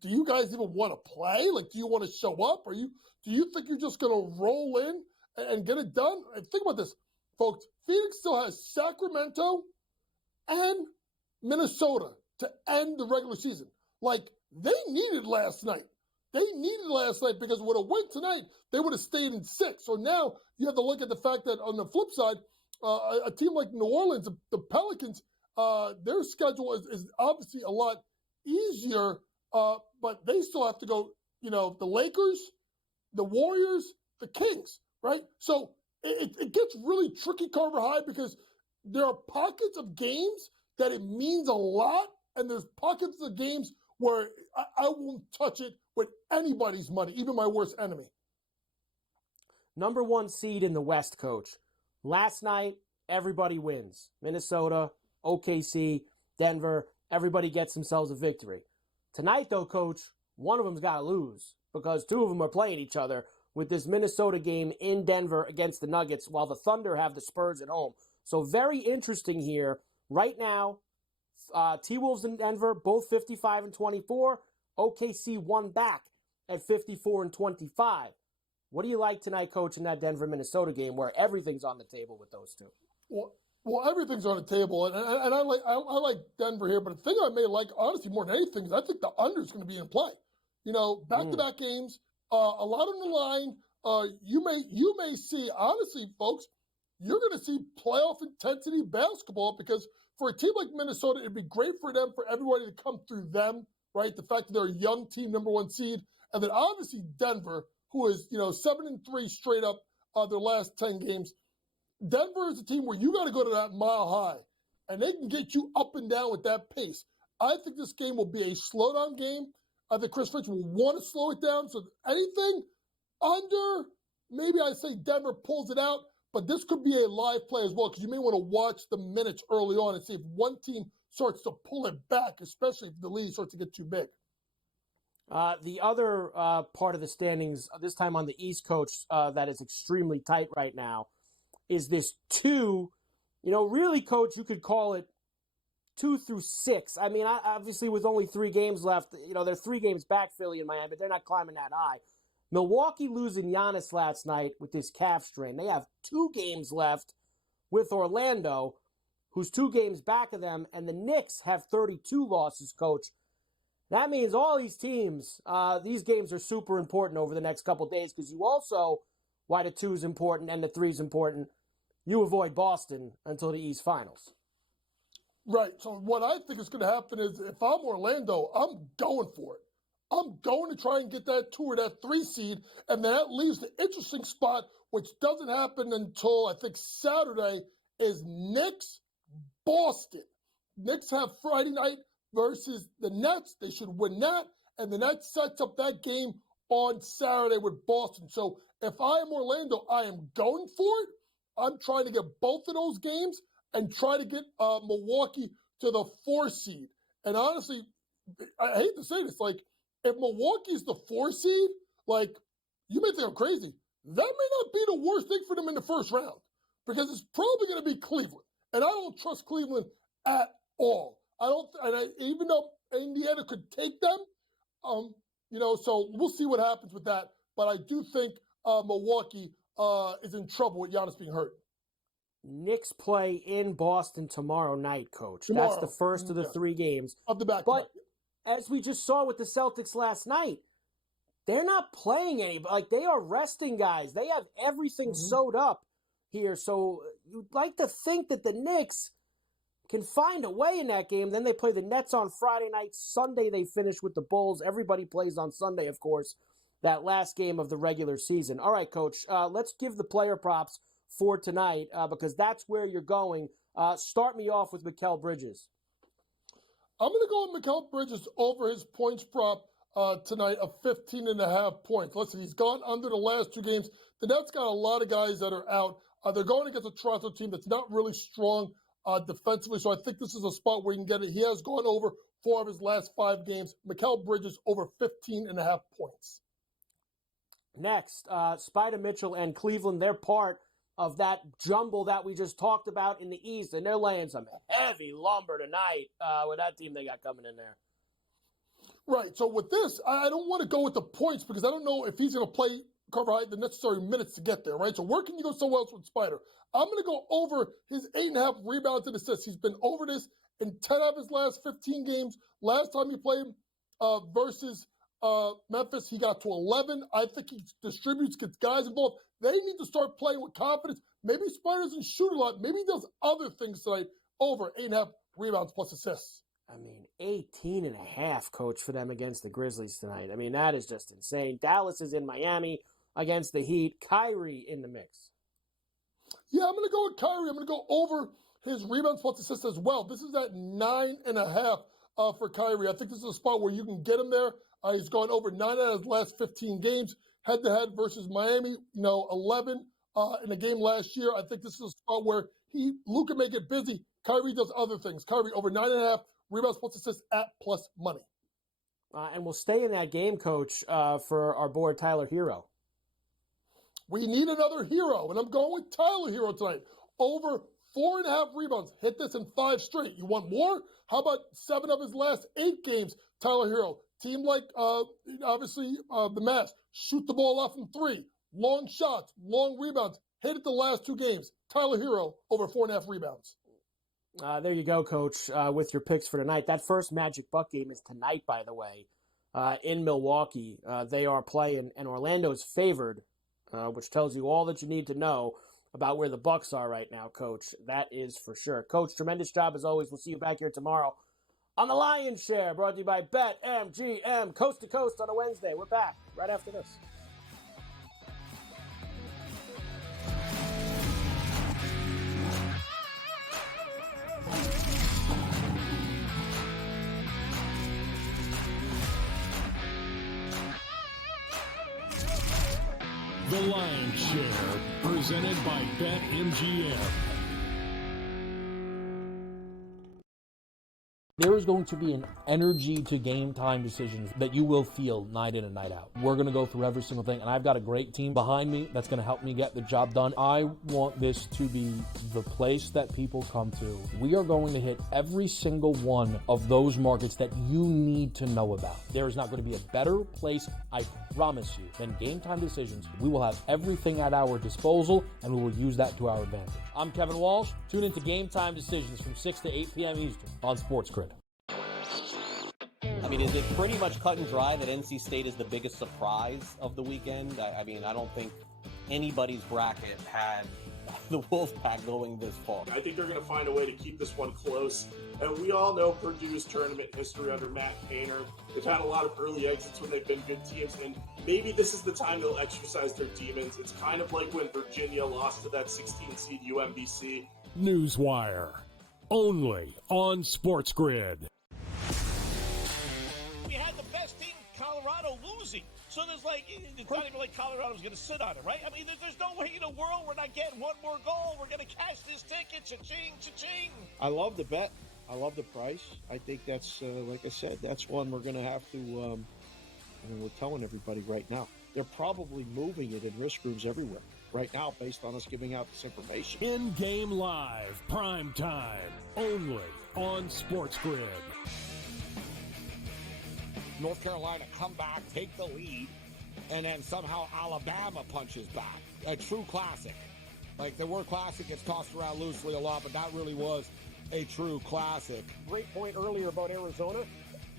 do you guys even want to play? Like, do you want to show up? Do you think you're just going to roll in and get it done? And think about this, folks. Phoenix still has Sacramento and Minnesota to end the regular season. Like, they needed last night. They needed last night because with a win tonight, they would have stayed in 6. So now you have to look at the fact that on the flip side, a team like New Orleans, the Pelicans, their schedule is obviously a lot easier, but they still have to go, the Lakers, the Warriors, the Kings, right? So it gets really tricky, Carver High, because there are pockets of games that it means a lot, and there's pockets of games where I won't touch it with anybody's money, even my worst enemy. Number 1 seed in the West, Coach. Last night, everybody wins. Minnesota, OKC, Denver, everybody gets themselves a victory. Tonight, though, Coach, one of them's got to lose because 2 of them are playing each other with this Minnesota game in Denver against the Nuggets while the Thunder have the Spurs at home. So very interesting here. Right now, T-Wolves in Denver, both 55-24. OKC won back at 54-25. What do you like tonight, Coach, in that Denver-Minnesota game where everything's on the table with those 2? Well, everything's on the table, and I like Denver here. But the thing I may like, honestly, more than anything, is I think the under is going to be in play. Back-to-back games, a lot on the line. You may see, honestly, folks, you're going to see playoff intensity basketball because for a team like Minnesota, it'd be great for them, for everybody to come through them, right? The fact that they're a young team, number 1 seed, and then obviously Denver, who is 7-3 straight up their last 10 games. Denver is a team where you got to go to that mile high, and they can get you up and down with that pace. I think this game will be a slowdown game. I think Chris Finch will want to slow it down. So anything under, maybe I say Denver pulls it out, but this could be a live play as well because you may want to watch the minutes early on and see if one team starts to pull it back, especially if the lead starts to get too big. The other part of the standings, this time on the East Coast, that is extremely tight right now, is this 2, really, Coach, you could call it 2 through 6. I mean, obviously with only 3 games left, they're 3 games back, Philly and Miami, but they're not climbing that high. Milwaukee losing Giannis last night with this calf strain. They have 2 games left with Orlando, who's 2 games back of them, and the Knicks have 32 losses, Coach. That means all these teams, these games are super important over the next couple of days because you also, why the 2 is important and the 3 is important, you avoid Boston until the East Finals. Right. So what I think is going to happen is if I'm Orlando, I'm going for it. I'm going to try and get that 2 or that 3 seed, and then that leaves the interesting spot, which doesn't happen until, I think, Saturday, is Knicks-Boston. Knicks have Friday night versus the Nets. They should win that, and the Nets sets up that game on Saturday with Boston. So if I am Orlando, I am going for it. I'm trying to get both of those games and try to get Milwaukee to the 4 seed. And honestly, I hate to say this, like, if Milwaukee's the 4 seed, like, you may think I'm crazy. That may not be the worst thing for them in the first round because it's probably going to be Cleveland. And I don't trust Cleveland at all. Even though Indiana could take them, so we'll see what happens with that. But I do think Milwaukee is in trouble with Giannis being hurt. Knicks play in Boston tomorrow night, Coach. That's the first of the 3 games. Of the back. But as we just saw with the Celtics last night, they're not playing anybody. Like, they are resting guys. They have everything sewed up here. So you'd like to think that the Knicks can find a way in that game. Then they play the Nets on Friday night. Sunday they finish with the Bulls. Everybody plays on Sunday, of course, that last game of the regular season. All right, Coach, let's give the player props for tonight because that's where you're going. Start me off with Mikal Bridges. I'm going to go with Mikal Bridges over his points prop tonight of 15.5 points. Listen, he's gone under the last 2 games. The Nets got a lot of guys that are out. They're going against a Toronto team that's not really strong defensively, so I think this is a spot where you can get it. He has gone over 4 of his last 5 games. Mikal Bridges over 15.5 points. Next, Spider Mitchell and Cleveland, they're part of that jumble that we just talked about in the East, and they're laying some heavy lumber tonight with that team they got coming in there. Right. So with this, I don't want to go with the points because I don't know if he's going to play Carver High the necessary minutes to get there, right? So where can you go somewhere else with Spider? I'm going to go over his 8.5 rebounds and assists. He's been over this in 10 of his last 15 games. Last time he played versus Memphis, he got to 11. I think he distributes, gets guys involved. They need to start playing with confidence. Maybe Spider doesn't shoot a lot. Maybe he does other things tonight over 8.5 rebounds plus assists. I mean, 18.5, Coach, for them against the Grizzlies tonight. I mean, that is just insane. Dallas is in Miami against the Heat. Kyrie in the mix. Yeah, I'm going to go with Kyrie. I'm going to go over his rebounds plus assists as well. This is at 9.5 for Kyrie. I think this is a spot where you can get him there. He's gone over 9 out of his last 15 games, head-to-head versus Miami. 11 in a game last year. I think this is a spot where Luka may get busy. Kyrie does other things. Kyrie over 9.5 rebounds plus assists at plus money. And we'll stay in that game, Coach, for our boy Tyler Hero. We need another hero, and I'm going with Tyler Hero tonight. Over 4.5 rebounds. Hit this in 5 straight. You want more? How about 7 of his last 8 games, Tyler Hero? Team like, obviously, the Mavs. Shoot the ball off from 3. Long shots, long rebounds. Hit it the last 2 games. Tyler Hero over 4.5 rebounds. There you go, Coach, with your picks for tonight. That first Magic Buck game is tonight, by the way, in Milwaukee. They are playing, and Orlando's favored, which tells you all that you need to know about where the Bucks are right now, Coach. That is for sure. Coach, tremendous job as always. We'll see you back here tomorrow on the Lion's Share, brought to you by BetMGM, coast to coast on a Wednesday. We're back right after this. The Lion's Share, presented by BetMGM. There is going to be an energy to game time decisions that you will feel night in and night out. We're going to go through every single thing, and I've got a great team behind me that's going to help me get the job done. I want this to be the place that people come to. We are going to hit every single one of those markets that you need to know about. There is not going to be a better place, I promise you, than Game Time Decisions. We will have everything at our disposal, and we will use that to our advantage. I'm Kevin Walsh. Tune into Game Time Decisions from 6 to 8 p.m. Eastern on SportsGrid. I mean, is it pretty much cut and dry that NC State is the biggest surprise of the weekend? I mean, I don't think anybody's bracket had the Wolfpack going this far. I think they're going to find a way to keep this one close. And we all know Purdue's tournament history under Matt Painter. They've had a lot of early exits when they've been good teams, and maybe this is the time they'll exercise their demons. It's kind of like when Virginia lost to that 16-seed UMBC. Newswire, only on SportsGrid. We had the best team, Colorado, losing. So there's it's not even like Colorado's going to sit on it, right? I mean, there's no way in the world we're not getting one more goal. We're going to cash this ticket. Cha-ching, cha-ching. I love the bet. I love the price. I think that's, like I said, that's one we're going to have to, we're telling everybody right now. They're probably moving it in risk rooms everywhere right now based on us giving out this information. In-game live, prime time, only on SportsGrid. North Carolina come back, take the lead, and then somehow Alabama punches back. A true classic. Like, the word classic gets tossed around loosely a lot, but that really was a true classic. Great point earlier about Arizona.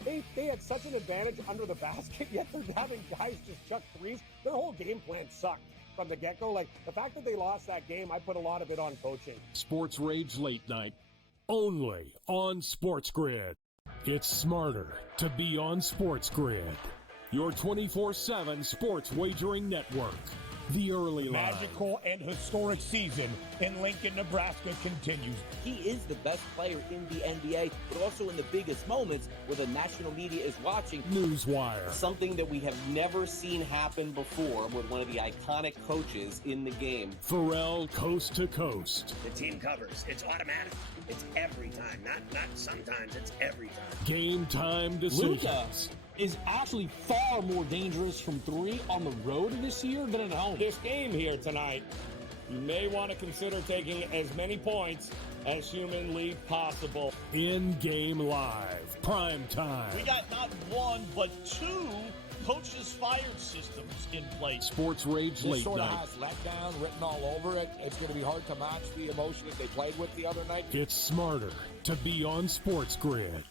They had such an advantage under the basket, yet they're having guys just chuck threes. Their whole game plan sucked from the get-go. Like, the fact that they lost that game, I put a lot of it on coaching. Sports Rage Late Night, only on SportsGrid. It's smarter to be on SportsGrid, your 24/7 sports wagering network. The early line. Magical and historic season in Lincoln, Nebraska continues. He is the best player in the NBA, but also in the biggest moments where the national media is watching. Newswire. Something that we have never seen happen before with one of the iconic coaches in the game. Ferrall coast to coast. The team covers. It's automatic. It's every time. Not sometimes. It's every time. Game time decisions. Luka is actually far more dangerous from 3 on the road this year than at home. This game here tonight, you may want to consider taking as many points as humanly possible. In-game live, prime time. We got not one, but two coaches fired systems in place. Sports Rage This Late sort of Night. has letdown written all over it. It's going to be hard to match the emotion that they played with the other night. It's smarter to be on Sports Grid.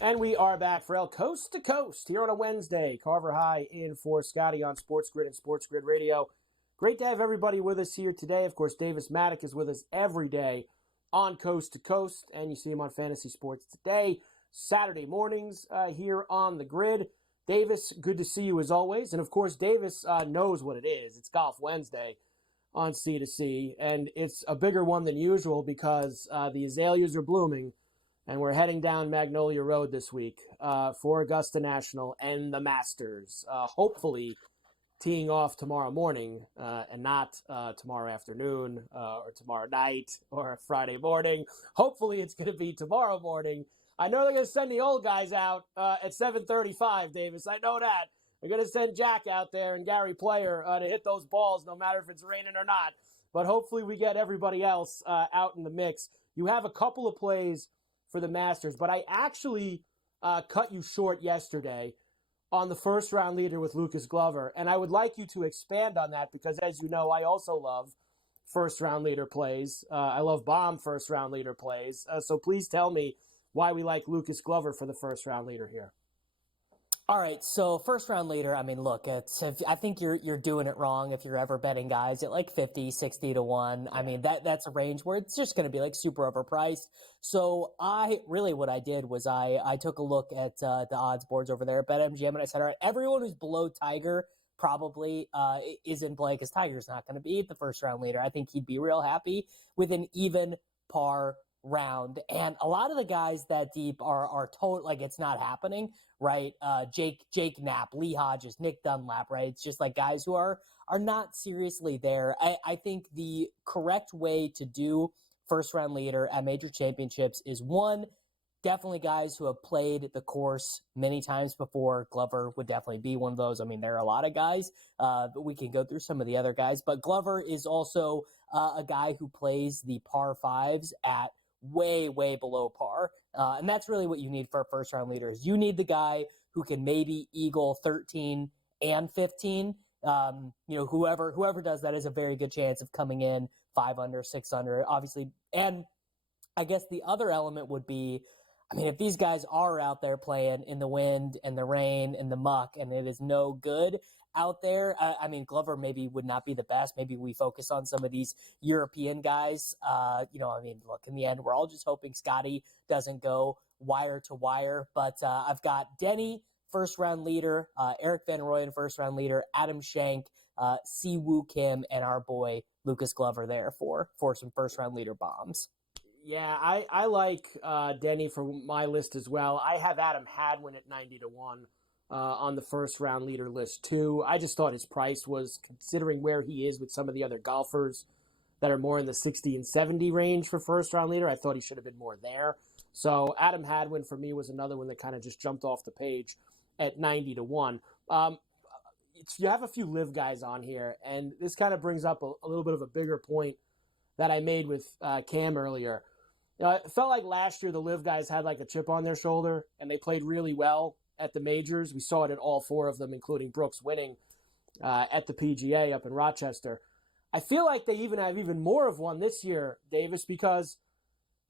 And we are back, Ferrall, coast to coast here on a Wednesday. Carver High in for Scotty on Sports Grid and Sports Grid Radio. Great to have everybody with us here today. Of course, Davis Maddock is with us every day on Coast to Coast, and you see him on Fantasy Sports Today, Saturday mornings here on the Grid. Davis, good to see you as always. And, of course, Davis knows what it is. It's Golf Wednesday on C2C, and it's a bigger one than usual because the azaleas are blooming. And we're heading down Magnolia Road this week for Augusta National and the Masters. Hopefully teeing off tomorrow morning and not tomorrow afternoon or tomorrow night or Friday morning. Hopefully it's going to be tomorrow morning. I know they're going to send the old guys out at 7:35, Davis. I know that. They're going to send Jack out there and Gary Player to hit those balls no matter if it's raining or not. But hopefully we get everybody else out in the mix. You have a couple of plays for the Masters, but I actually cut you short yesterday on the first round leader with Lucas Glover, and I would like you to expand on that because, as you know, I also love first round leader plays. I love bomb first round leader plays. So please tell me why we like Lucas Glover for the first round leader here. All right, so first round leader, I mean, look, I think you're doing it wrong if you're ever betting guys at like 50, 60 to 1. I mean, that's a range where it's just going to be like super overpriced. So what I did was I took a look at the odds boards over there at BetMGM, and I said, all right, everyone who's below Tiger probably is in play because Tiger's not going to be the first round leader. I think he'd be real happy with an even par round. And a lot of the guys that deep are total, like it's not happening, right? Jake Knapp, Lee Hodges, Nick Dunlap, right? It's just like guys who are not seriously there. I think the correct way to do first round leader at major championships is one, definitely guys who have played the course many times before. Glover would definitely be one of those. I mean, there are a lot of guys, but we can go through some of the other guys. But Glover is also a guy who plays the par fives at way, way below par. And that's really what you need for a first-round leader is you need the guy who can maybe eagle 13 and 15. Whoever does that is a very good chance of coming in 5 under, 6 under, obviously. And I guess the other element would be, I mean, if these guys are out there playing in the wind and the rain and the muck and it is no good out there, I mean, Glover maybe would not be the best. Maybe we focus on some of these European guys. Look, in the end, we're all just hoping Scotty doesn't go wire to wire. But I've got Denny, first round leader, Eric Van Rooyen, first round leader, Adam Schenk, Si Woo Kim, and our boy Lucas Glover there for some first round leader bombs. Yeah, I like Denny for my list as well. I have Adam Hadwin at 90 to 1 on the first round leader list too. I just thought his price was, considering where he is with some of the other golfers that are more in the 60 and 70 range for first round leader, I thought he should have been more there. So Adam Hadwin for me was another one that kind of just jumped off the page at 90 to 1. You have a few live guys on here, and this kind of brings up a little bit of a bigger point that I made with Cam earlier. It felt like last year the live guys had like a chip on their shoulder, and they played really well at the majors. We saw it at all 4 of them, including Brooks winning at the PGA up in Rochester. I feel like they even have even more of one this year, Davis, because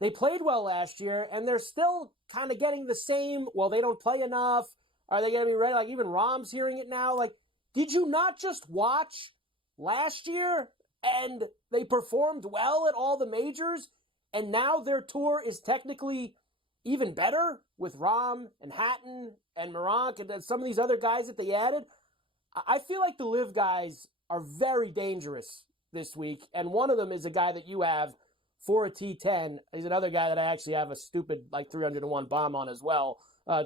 they played well last year, and they're still kind of getting the same, well, they don't play enough. Are they going to be ready? Like, even Rahm's hearing it now. Like, did you not just watch last year, and they performed well at all the majors, and now their tour is technically even better with Rahm and Hatton and Meronk and some of these other guys that they added? I feel like the live guys are very dangerous this week, and one of them is a guy that you have for a T10. He's another guy that I actually have a stupid like 300 to 1 bomb on as well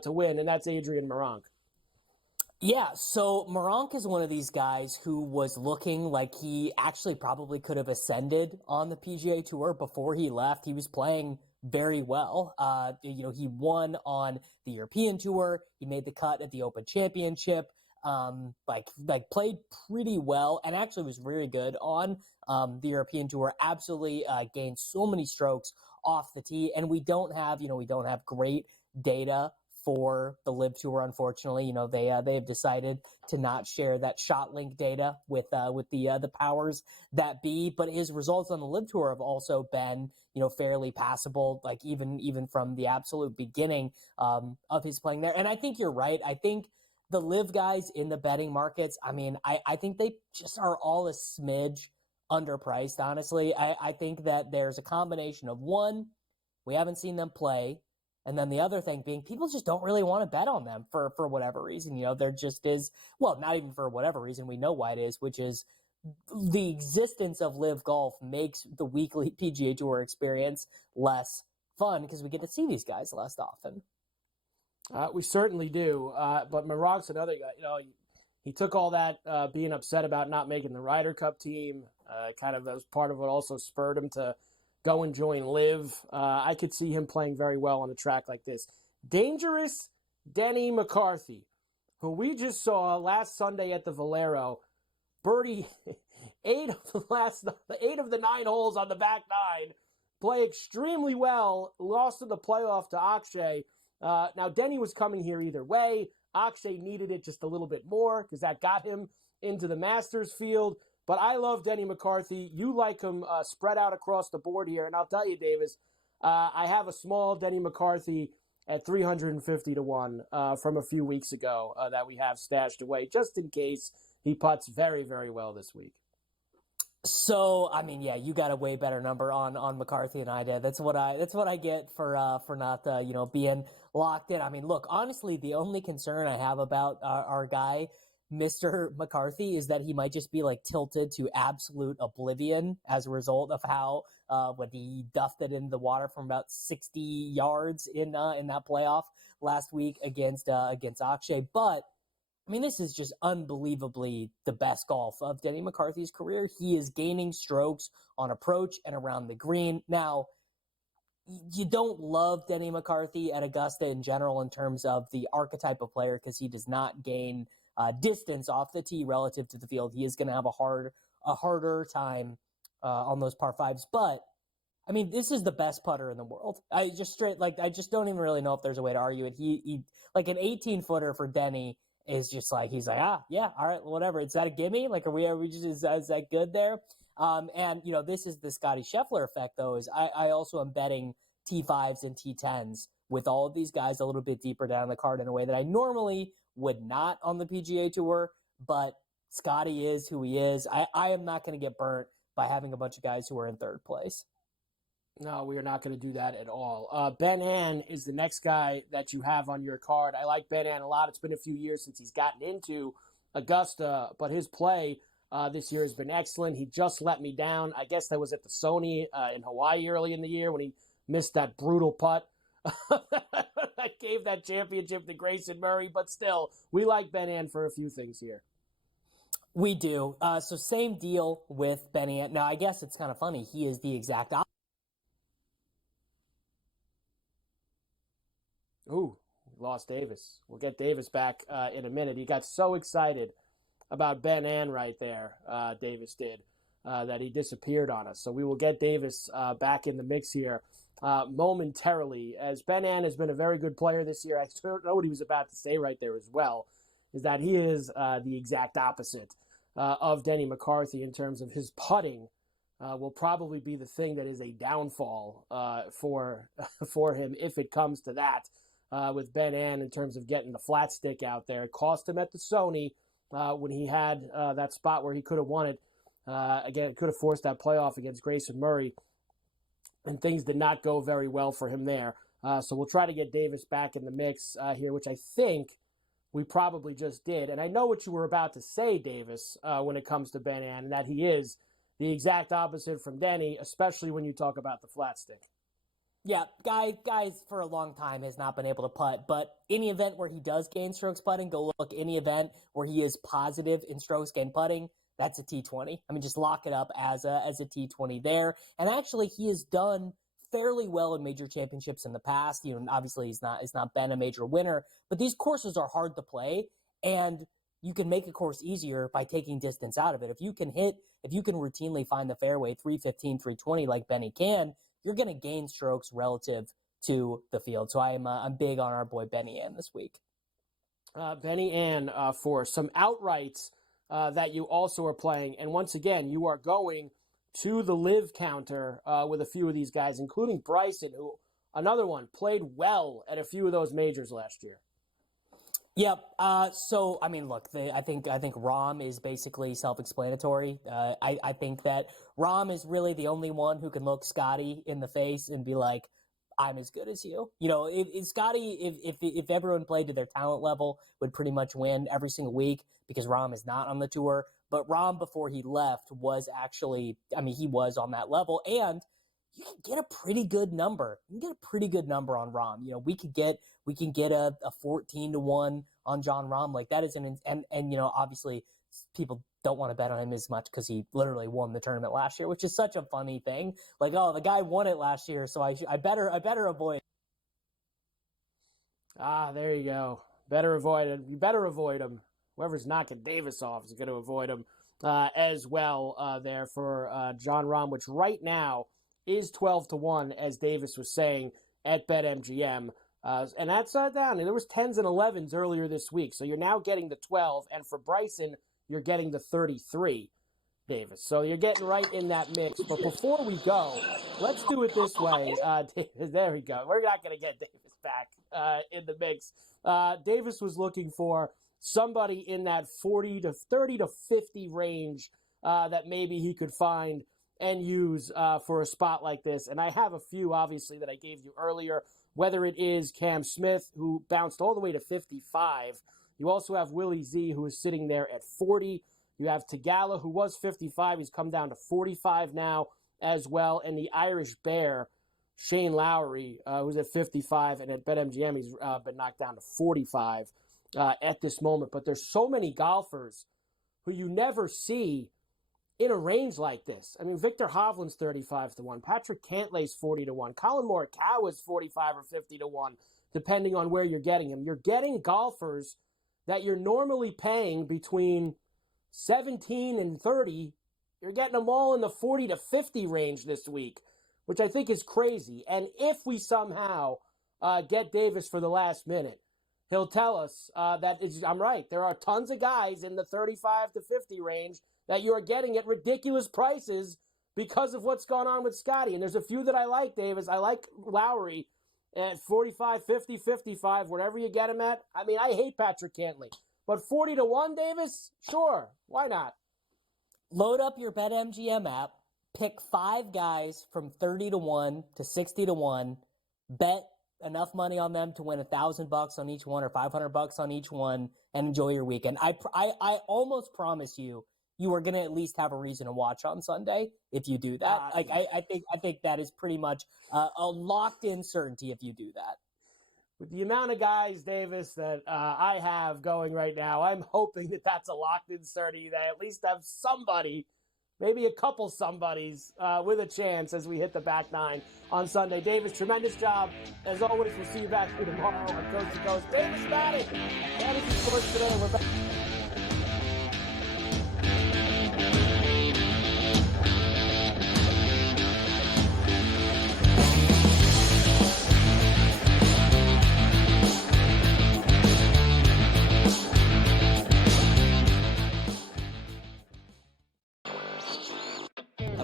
to win, and that's Adrian Meronk. Yeah, so Moronk is one of these guys who was looking like he actually probably could have ascended on the PGA Tour before he left. He was playing very well. He won on the European Tour. He made the cut at the Open Championship. Played pretty well and actually was very good on the European Tour. Absolutely gained so many strokes off the tee, and we don't have great data for the Live Tour, unfortunately. They have decided to not share that shot link data with the powers that be. But his results on the Live Tour have also been fairly passable, like even from the absolute beginning of his playing there. And I think you're right. I think the Live guys in the betting markets, I think they just are all a smidge underpriced. Honestly, I think that there's a combination of one, we haven't seen them play. And then the other thing being, people just don't really want to bet on them for whatever reason. There just is, well, not even for whatever reason. We know why it is, which is the existence of Live Golf makes the weekly PGA Tour experience less fun because we get to see these guys less often. We certainly do. But Maronk's another guy. He took all that being upset about not making the Ryder Cup team, kind of as part of what also spurred him to go and join Live. I could see him playing very well on a track like this. Dangerous Denny McCarthy, who we just saw last Sunday at the Valero, birdie 8 of the 9 holes on the back 9, play extremely well, lost in the playoff to Akshay. Now, Denny was coming here either way. Akshay needed it just a little bit more because that got him into the Masters field. But I love Denny McCarthy. You like him spread out across the board here. And I'll tell you, Davis, I have a small Denny McCarthy at 350 to 1 from a few weeks ago that we have stashed away just in case he putts very, very well this week. So, you got a way better number on McCarthy than I did. That's what I get for not being locked in. Look, honestly, the only concern I have about our guy, Mr. McCarthy, is that he might just be tilted to absolute oblivion as a result of how when he duffed it in the water from about 60 yards in that playoff last week against Akshay. But this is just unbelievably the best golf of Denny McCarthy's career. He is gaining strokes on approach and around the green. Now, you don't love Denny McCarthy at Augusta in general in terms of the archetype of player because he does not gain distance off the tee relative to the field. He is going to have a harder time on those par 5s. But, this is the best putter in the world. I just don't even really know if there's a way to argue it. He an 18-footer for Denny is just he's all right, whatever. Is that a gimme? Are we just, is that good there? And this is the Scotty Scheffler effect, though, is I also am betting T5s and T10s with all of these guys a little bit deeper down the card in a way that I normally would not on the PGA Tour, but Scotty is who he is. I am not going to get burnt by having a bunch of guys who are in third place. No, we are not going to do that at all. Ben An is the next guy that you have on your card. I like Ben An a lot. It's been a few years since he's gotten into Augusta, but his play this year has been excellent. He just let me down. I guess that was at the Sony in Hawaii early in the year when he missed that brutal putt that gave that championship to Grayson Murray. But still, we like Ben An for a few things here. We do. So same deal with Ben An. Now, I guess it's kind of funny. He is the exact opposite. Ooh, lost Davis. We'll get Davis back in a minute. He got so excited about Ben An right there, Davis did, that he disappeared on us. So we will get Davis back in the mix here momentarily. As Ben An has been a very good player this year, I don't know what he was about to say right there as well, is that he is the exact opposite of Denny McCarthy in terms of his putting. Will probably be the thing that is a downfall for him if it comes to that. With Ben An in terms of getting the flat stick out there. It cost him at the Sony when he had that spot where he could have won it. Again, could have forced that playoff against Grayson Murray, and things did not go very well for him there. So we'll try to get Davis back in the mix here, which I think we probably just did. And I know what you were about to say, Davis, when it comes to Ben An, and that he is the exact opposite from Denny, especially when you talk about the flat stick. Yeah, guys for a long time has not been able to putt, but any event where he does gain strokes putting, go look. Any event where he is positive in strokes gain putting, that's a T20. I mean, just lock it up as a T20 there. And actually, he has done fairly well in major championships in the past. Obviously he's not been a major winner, but these courses are hard to play, and you can make a course easier by taking distance out of it. If you can routinely find the fairway 315, 320 like Benny can, you're going to gain strokes relative to the field. So I'm big on our boy Benny Ann this week. Benny Ann for some outrights that you also are playing. And once again, you are going to the live counter with a few of these guys, including Bryson, who, another one, played well at a few of those majors last year. Yep. So, I mean, look, I think Rahm is basically self-explanatory. I think that Rahm is really the only one who can look Scotty in the face and be like, I'm as good as you. If Scotty, if everyone played to their talent level, would pretty much win every single week because Rahm is not on the tour. But Rahm, before he left, was actually, he was on that level, and you can get a pretty good number. You can get a pretty good number on Rahm. We can get a 14-1 on John Rahm. Like that is and obviously people don't want to bet on him as much because he literally won the tournament last year, which is such a funny thing. Like, oh, the guy won it last year, so I better avoid. There you go. Better avoid it. You better avoid him. Whoever's knocking Davis off is going to avoid him as well there for John Rahm, which right now is 12-1, as Davis was saying at BetMGM. And that's down. And there was 10s and 11s earlier this week. So you're now getting the 12. And for Bryson, you're getting the 33, Davis. So you're getting right in that mix. But before we go, let's do it this way. Davis, there we go. We're not going to get Davis back in the mix. Davis was looking for somebody in that 30 to 50 range that maybe he could find and use for a spot like this. And I have a few, obviously, that I gave you earlier, whether it is Cam Smith, who bounced all the way to 55. You also have Willie Z, who is sitting there at 40. You have Tagala, who was 55. He's come down to 45 now as well. And the Irish Bear, Shane Lowry, who's at 55. And at BetMGM, he's been knocked down to 45 at this moment. But there's so many golfers who you never see in a range like this. I mean, Victor Hovland's 35-1. Patrick Cantlay's 40-1. Colin Morikawa's 45 or 50-1, depending on where you're getting him. You're getting golfers that you're normally paying between 17 and 30. You're getting them all in the 40 to 50 range this week, which I think is crazy. And if we somehow get Davis for the last minute, he'll tell us I'm right. There are tons of guys in the 35 to 50 range that you are getting at ridiculous prices because of what's going on with Scotty. And there's a few that I like, Davis. I like Lowry at 45, 50, 55, whatever you get him at. I mean, I hate Patrick Cantlay. But 40-1, Davis? Sure. Why not? Load up your BetMGM app, pick 5 guys from 30-1 to 60-1, bet enough money on them to win $1,000 on each one or $500 on each one, and enjoy your weekend. I almost promise you are going to at least have a reason to watch on Sunday if you do that. I think that is pretty much a locked-in certainty if you do that. With the amount of guys, Davis, that I have going right now, I'm hoping that that's a locked-in certainty, that I at least have somebody, maybe a couple somebodies, with a chance as we hit the back nine on Sunday. Davis, tremendous job. As always, we'll see you back here tomorrow on Coast to Coast. Davis Matty, Fantasy Sports Today. We're back.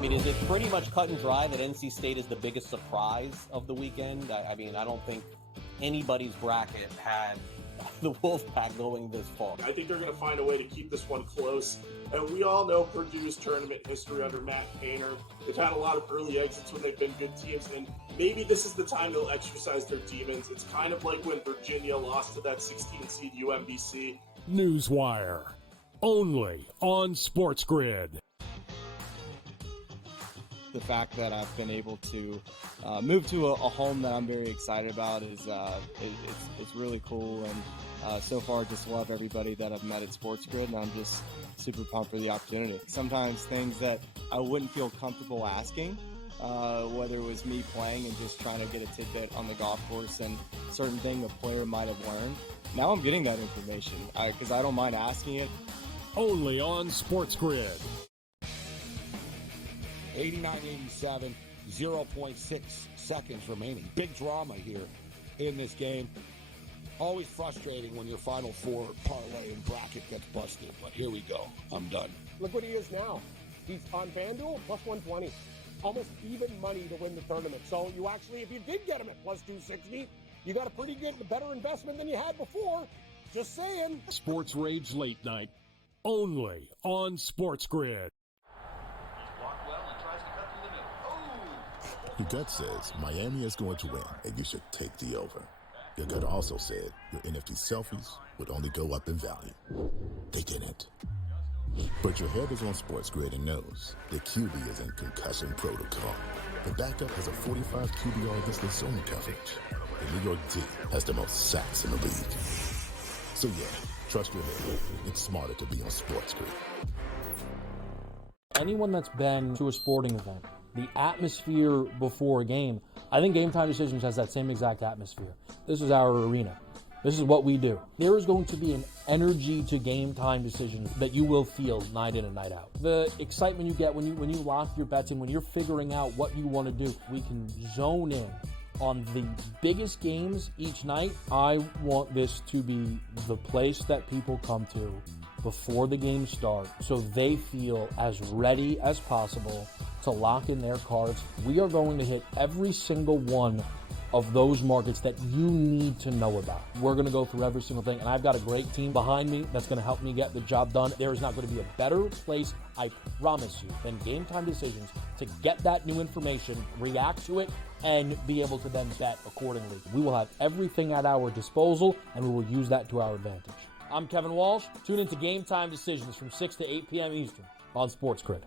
Is it pretty much cut and dry that NC State is the biggest surprise of the weekend? I don't think anybody's bracket had the Wolfpack going this far. I think they're going to find a way to keep this one close. And we all know Purdue's tournament history under Matt Painter. They've had a lot of early exits when they've been good teams, and maybe this is the time they'll exercise their demons. It's kind of like when Virginia lost to that 16-seed UMBC. Newswire, only on SportsGrid. the fact that I've been able to move to a home that I'm very excited about is it's really cool. And so far, just love everybody that I've met at SportsGrid, and I'm just super pumped for the opportunity. Sometimes things that I wouldn't feel comfortable asking, whether it was me playing and just trying to get a tidbit on the golf course and certain thing a player might have learned. Now I'm getting that information because I don't mind asking it. Only on SportsGrid. 89-87, 0.6 seconds remaining. Big drama here in this game. Always frustrating when your Final Four parlay and bracket gets busted, but here we go. I'm done. Look what he is now. He's on FanDuel, plus 120. Almost even money to win the tournament. So you actually, if you did get him at plus 260, you got a pretty good, better investment than you had before. Just saying. Sports Rage Late Night. Only on SportsGrid. Your gut says Miami is going to win, and you should take the over. Your gut also said your NFT selfies would only go up in value. They didn't. But your head is on SportsGrid and knows the QB is in concussion protocol. The backup has a 45 QBR against zone coverage. The New York D has the most sacks in the league. So yeah, trust your head. It's smarter to be on SportsGrid. Anyone that's been to a sporting event, the atmosphere before a game, I think Game Time Decisions has that same exact atmosphere. This is our arena. This is what we do. There is going to be an energy to Game Time Decisions that you will feel night in and night out. The excitement you get when you lock your bets in, when you're figuring out what you want to do, we can zone in on the biggest games each night. I want this to be the place that people come to before the games start so they feel as ready as possible to lock in their cards. We are going to hit every single one of those markets that you need to know about. We're going to go through every single thing, and I've got a great team behind me that's going to help me get the job done. There is not going to be a better place, I promise you, than Game Time Decisions to get that new information, react to it, and be able to then bet accordingly. We will have everything at our disposal, and we will use that to our advantage. I'm Kevin Walsh. Tune into Game Time Decisions from 6 to 8 p.m. Eastern on SportsGrid.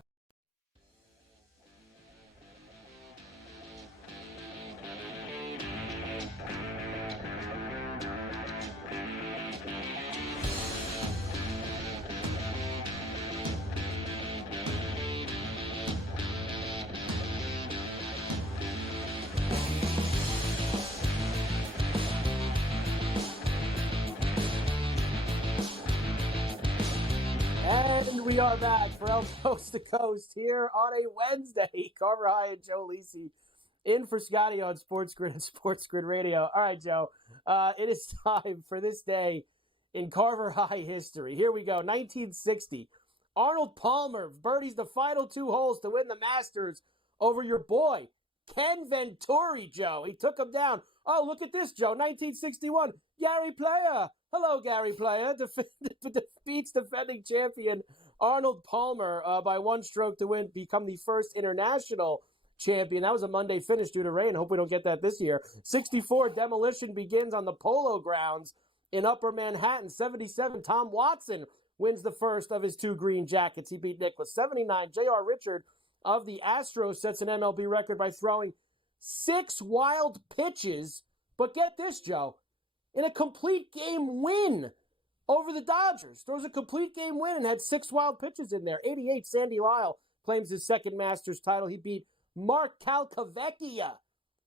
And we are back for El Coast to Coast here on a Wednesday. Carver High and Joe Lisi in for Scotty on SportsGrid and SportsGrid Radio. All right, Joe, it is time for this day in Carver High history. Here we go, 1960. Arnold Palmer birdies the final two holes to win the Masters over your boy, Ken Venturi, Joe. He took him down. Oh, look at this, Joe. 1961. Gary Player. Hello, Gary Player. Defeats defending champion Arnold Palmer by one stroke to win, become the first international champion. That was a Monday finish due to rain. Hope we don't get that this year. 64. Demolition begins on the Polo Grounds in Upper Manhattan. 77. Tom Watson wins the first of his two green jackets. He beat Nicklaus. 79. J.R. Richard of the Astros sets an MLB record by throwing 6 wild pitches. But get this, Joe, in a complete game win over the Dodgers. Throws a complete game win and had 6 wild pitches in there. 88, Sandy Lyle claims his second Masters title. He beat Mark Calcavecchia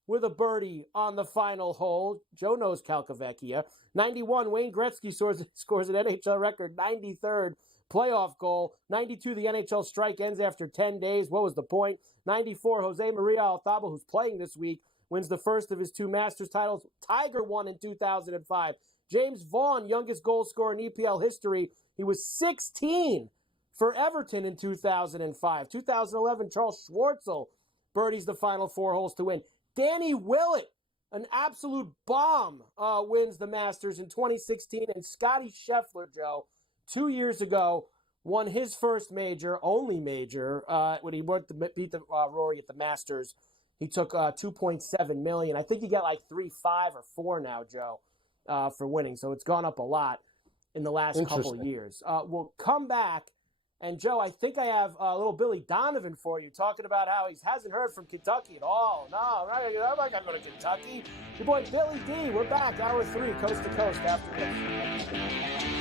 with a birdie on the final hole. Joe knows Calcavecchia. 91, Wayne Gretzky scores an NHL record 93rd playoff goal. 92, the NHL strike ends after 10 days. What was the point? 94, Jose Maria Althaba, who's playing this week, wins the first of his 2 Masters titles. Tiger won in 2005. James Vaughn, youngest goal scorer in EPL history. He was 16 for Everton in 2005. 2011, Charles Schwartzel birdies the final 4 holes to win. Danny Willett, an absolute bomb, wins the Masters in 2016. And Scotty Scheffler, Joe, 2 years ago, won his first major, only major, when he went to beat the Rory at the Masters. He took $2.7 million. I think he got like 3, 5, or 4 now, Joe, for winning. So it's gone up a lot in the last couple of years. We'll come back And, Joe, I think I have a little Billy Donovan for you, talking about how he hasn't heard from Kentucky at all. No, I'm not going to go to Kentucky. Your boy Billy D, we're back, hour 3, coast to coast after this.